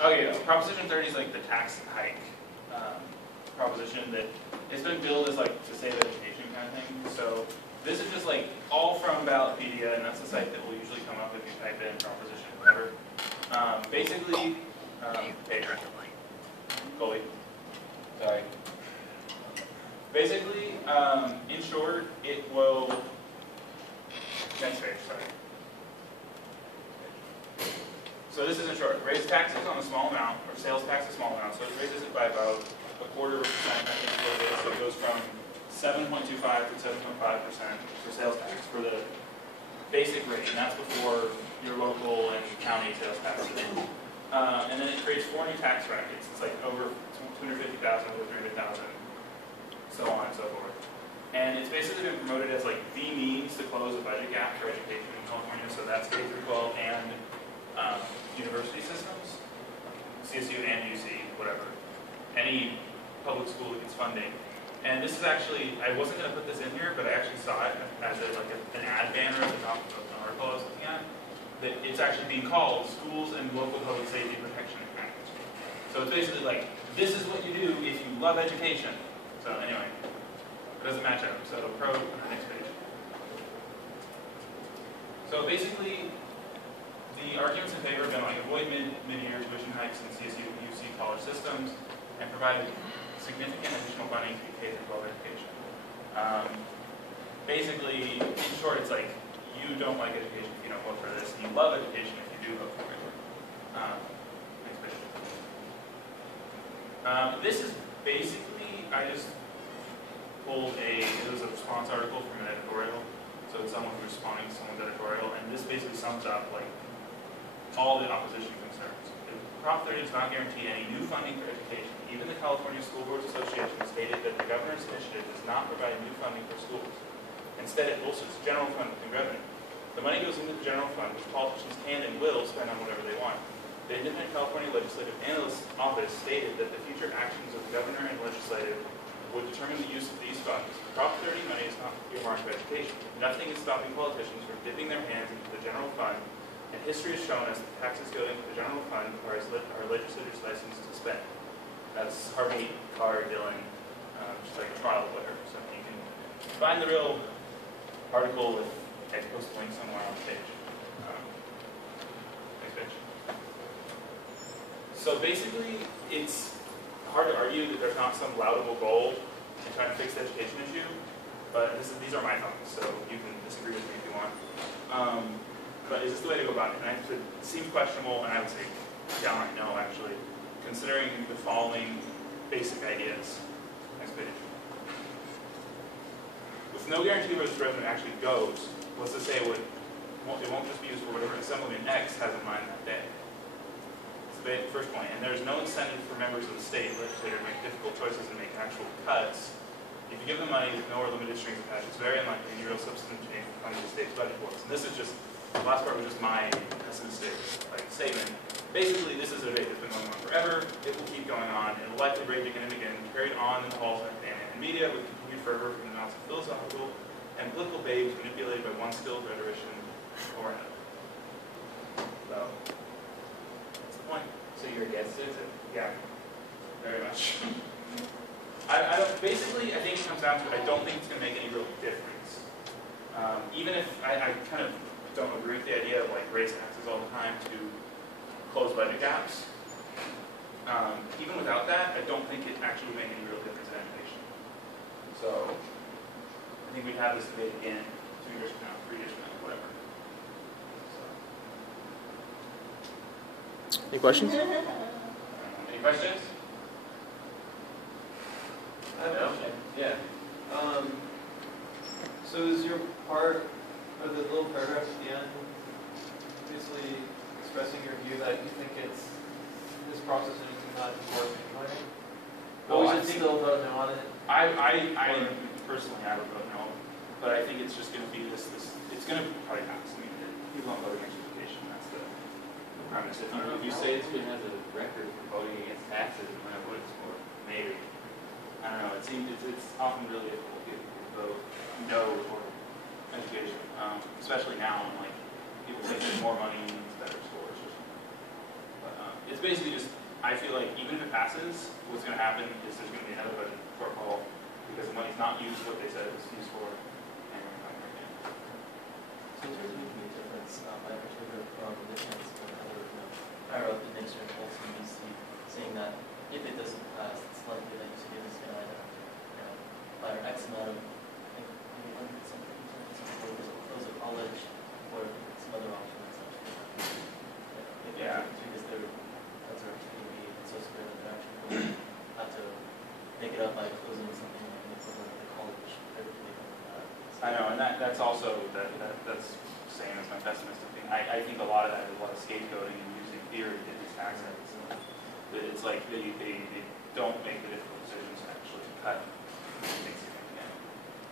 Okay, yeah. Proposition 30 is like the tax hike proposition that it's been billed as like to save education kind of thing. So this is just like all from Ballotpedia, and that's the site that will usually come up if you type in proposition whatever. Basically, hey, Colby. Sorry. Basically, in short, it will. Next page, sorry. So this is in short. Raise taxes on a small amount, or sales tax a small amount. So it raises it by about 0.25%. I think is what it is. So it goes from 7.25 to 7.5% for sales tax for the basic rate, and that's before your local and county sales tax. And then it creates 4 new tax brackets. It's like over 250,000, over 300,000, so on and so forth. And it's basically been promoted as like the means to close a budget gap for education in California. So that's K through 12 and university systems, CSU and UC, whatever. Any public school that gets funding. And this is actually, I wasn't going to put this in here, but I actually saw it as an ad banner at the top of an article I was looking at. That it's actually being called Schools and Local Public Safety Protection Act. So it's basically like, this is what you do if you love education. So anyway, it doesn't match up. So pro on the next page. So basically, the arguments in favor have been like avoid mid-year tuition hikes in CSU and UC college systems and provide significant additional funding to K-12 education. Basically, in short, it's like you don't like education if you don't vote for this, and you love education if you do vote for it. Next page. This is basically, I just pulled it was a response article from an editorial. So it's someone who's responding to someone's editorial, and this basically sums up like all the opposition concerns. Prop 30 does not guarantee any new funding for education. Even the California School Boards Association stated that the governor's initiative does not provide new funding for schools. Instead, it bolsters general fund revenue. The money goes into the general fund, which politicians can and will spend on whatever they want. The Independent California Legislative Analyst's Office stated that the future actions of the governor and legislative would determine the use of these funds. Prop 30 money is not earmarked for education. Nothing is stopping politicians from dipping their hands into the general fund, and history has shown us that taxes going into the general fund are legislators' license to spend. That's Harvey, Carr, Dillon, just like a trial lawyer. So you can find the real article with a post link somewhere on the page. Next page. So basically, it's hard to argue that there's not some laudable goal in trying to fix the education issue, but these are my thoughts, so you can disagree with me if you want. But is this the way to go about it? And it seems questionable, and I would say downright no, actually, considering the following basic ideas. Next page. With no guarantee where this revenue actually goes, what's to say it won't just be used for whatever Assemblyman X has in mind that day. That's the first point. And there's no incentive for members of the state legislature to make difficult choices and make actual cuts. If you give them money with no or limited strings attached, it's very unlikely any real substantive change will come to the state's budget books. And this is just, the last part was just my pessimistic statement. Basically, this is a debate that's been going on forever. It will keep going on. It will likely rage again and again, carried on in the halls of academia and media with continued fervor from the mouths of philosophical and political babes manipulated by one skilled rhetorician or another. So, that's the point. So you're against it? Yeah, very much. Basically, I think it comes down to, I don't think it's going to make any real difference. Even if I kind of don't agree with the idea of like raise taxes all the time to close budget gaps. Even without that, I don't think it actually would make any real difference in education. So I think we'd have this debate again 2 years from now, 3 years from now, whatever. So. Any questions? Any questions? I have a question. Yeah. So is your part of the little paragraph at the end basically expressing your view that you think this process is not important anyway? Well, we should still vote no on it? I personally I would vote no, but I think it's just going to be this. It's going to probably pass. I mean, people don't vote against education. That's the premise. I don't know if you say it's going to have a record for voting against taxes, and I would for Maybe. I don't know. It seems it's often really difficult to get people to vote no for education, especially now when like people say there's more money and it's better scores. But it's basically just, I feel like even if it passes, what's going to happen is there's going to be another budget shortfall because the money's not used what they said it was used for. And we're not going to get it. So in terms of making a difference, I heard from the chancellor and other, higher up administrative folks in DC saying that if it doesn't pass, it's likely that UCDF is going to either fire X amount of, I think, maybe 100 something, or close a college, or some other option that's actually Yeah. because their funds are actually going to be so spread that they're actually going to have to make it up by closing something like the equivalent of the college. I know, and that's also, that's saying as my pessimistic thing. I think a lot of that is a lot of scapegoating and using theory to get these tax cuts. It's like they don't make the difficult decisions to actually cut things significant.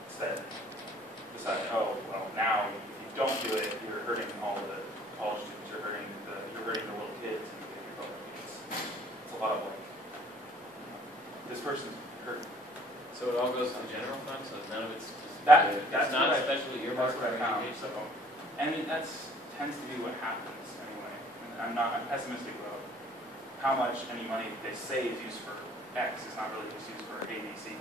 Instead, decide, oh, well, now if you don't do it, you're hurting all the college students, you're hurting the little kids, and it's a lot of like, this person's hurt. So it all goes to the general fund, so none of it's just, That's it's not especially That's earmarked what I for found. education. So, I mean, that's tends to be what happens anyway. And I'm pessimistic about how much any money they say is used for X is not really just used for A, B, C,